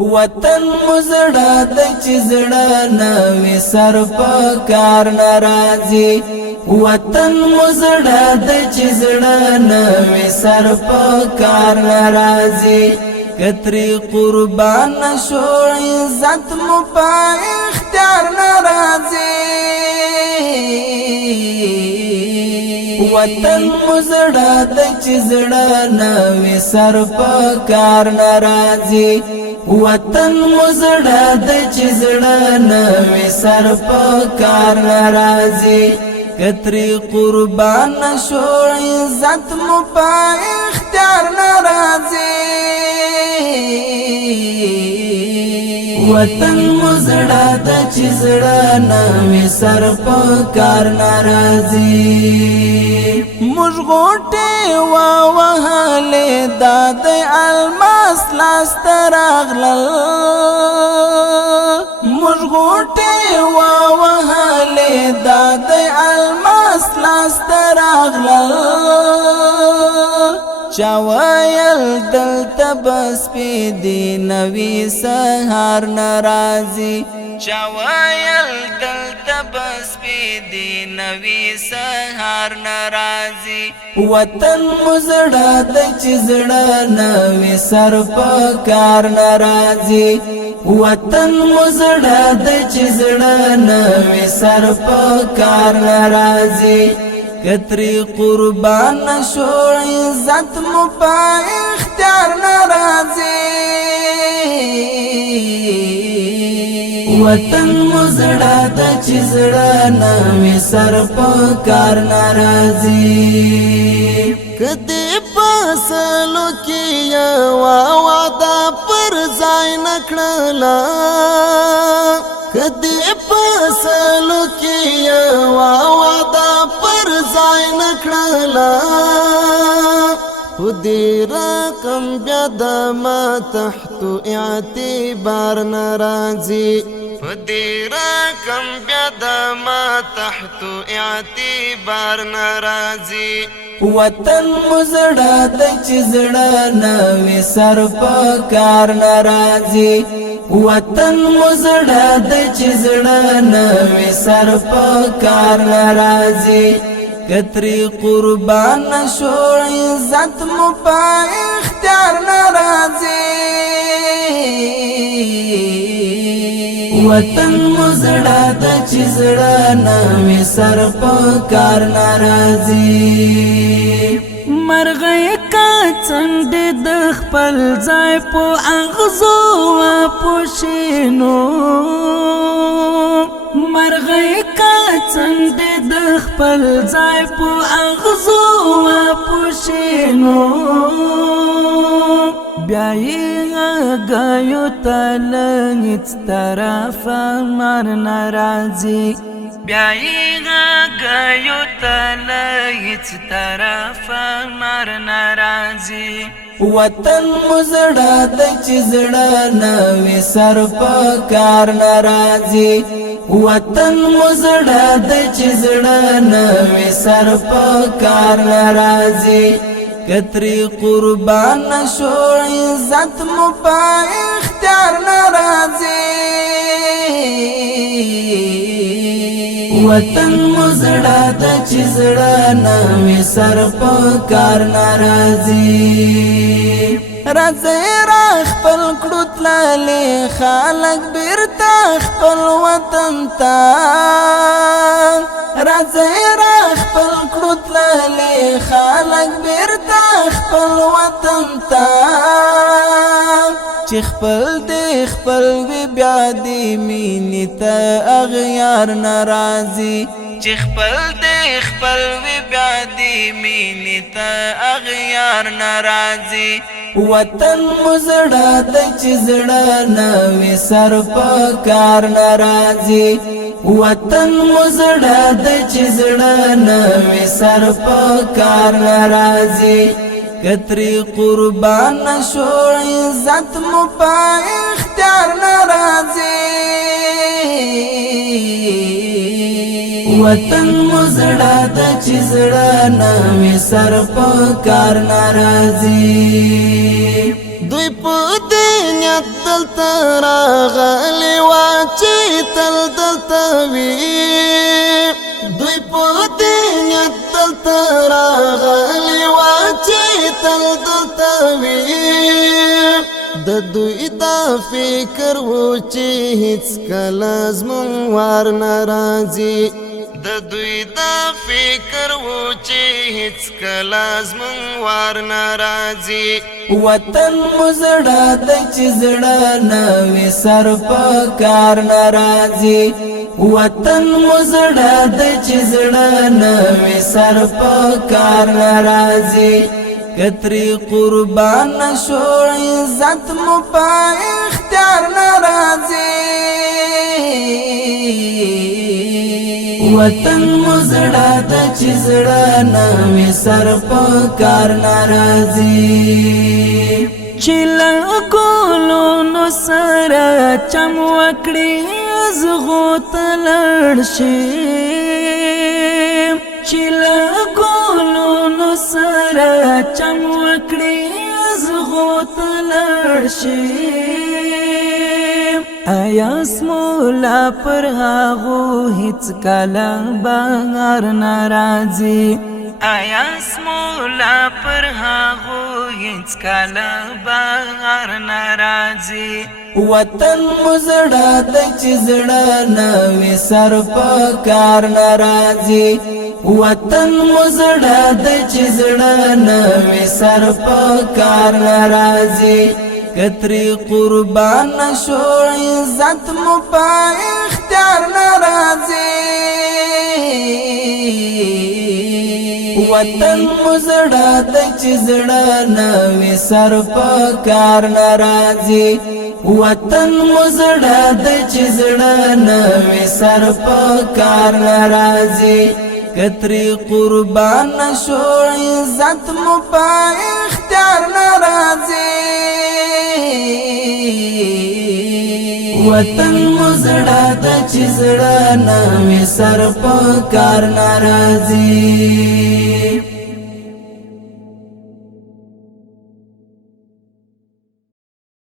وطن مزړه د چزړه نوې سر په کار ناراضي وطن مزړه د چزړه نوې سر په کار ناراضي کتري قربان شو عزت مو په اختیار ناراضي وطن مزړه د چزړه نوې سر په کار ناراضي وطن مزړه د چزړه نوې سر په کار ناراضي کتري قربان شو عزت مو په اختیار ناراضي وطن مزړه د چزړه نوې سر په کار ناراضي موږ غوټه وهلې د الماس لاس تراغلل موږ غوټه وهلې د الماس لاس تراغلل چاویل دلته بس پی دی نوی سهار ناراضي چاویل دلته بس پی دی نوی سهار ناراضي وطن مزړه د چزړه نوی سر په کار ناراضي وطن مزړه د چزړه نوی سر په کار ناراضي کتري قربان شو عزت مو په اختیار ناراضي وطن مزړه د چزړه نوې سر په کار ناراضي کدی پاسلو کې وعده پر ځای نکړلا کدی پاسلو کې وعده پر ځای نکړلا خودی رقم بیا د ما تحت اعتبار ناراضي خودی رقم بیا د ما تحت اعتبار ناراضي وطن مزړه د چزړه نوې سر په کار ناراضي وطن مزړه د چزړه نوې سر په کار ناراضي کتري قربان شو عزت مو په اختیار ناراضي وطن مزړه د چزړه نوې سر په کار ناراضي مرغې کا څنډ د خپل ځای په اغزو پوښینو مرغې کا څنډ د خپل ځای په اغزو پوښینو بیا یې غایو تل هیڅ طرف مر ناراضي بیا یې غایو تل هیڅ طرف مر ناراضي وطن مزړه د چزړه نوې سر په کار ناراضي وطن مزړه د چزړه نوې سر په کار ناراضي کتري قربان شو عزت مو په اختیار ناراضي وطن مزړه د چزړه نوې سر په کار ناراضي راځي را خپل کړو تللې خلک بیرته خپل وطن ته راځي را خپل کړو تللې خلک بیرته خپل وطن ته چې خپل دې خپل وی بیا دې مینې ته اغیار ناراضي چې خپل دې خپل وی بیا دې مینې ته اغیار ناراضي وطن مزړه د چزړه نوې سر په کار ناراضي وطن مزړه د چزړه نوې سر په کار ناراضي کتري قربان شو عزت مو په اختیار ناراضي وطن مزړه د چزړه نوې سر په کار ناراضي دوی په دې نیت دلتا راغلی واچی تل دلتا وی دوی پو دی نیت دلتا راغلی واچی تل دلتا وی د دوی دا فکر وو چې هیڅ کله زمون وار ناراضي د دوی دا فکر وو چې هیڅ کله زمون وار ناراضي وطن مزړه د چې زړه نوې سر په کار ناراضي وطن مزړه د چې زړه نوې سر په کار ناراضي کتری قربان شو عزت مو پا اختیار ناراضی وطن مزړه د چزړه نوې سر په کار ناراضی چل کولو نو سره چم وکړي زغو تلړ شي چل کولو نو سره چم وکړي زغو تلړ شي آیا سمولا پر هغو هیڅ کله بغیر ناراضي آیا سمولا پر هغو هیڅ کله بغیر ناراضي وطن مزړه د چزړه نوې سر په کار ناراضي وطن مزړه د چزړه نوې سر په کار ناراضي کتری قربان شو عزت مو پا اختیار ناراضي وطن مزړه د چزړه نوې سر په کار ناراضي وطن مزړه د چزړه نوې سر په کار ناراضي کتری قربان شو عزت مو پا اختیار ناراضي وطن مزړه د چزړه نوې سر په کار ناراضي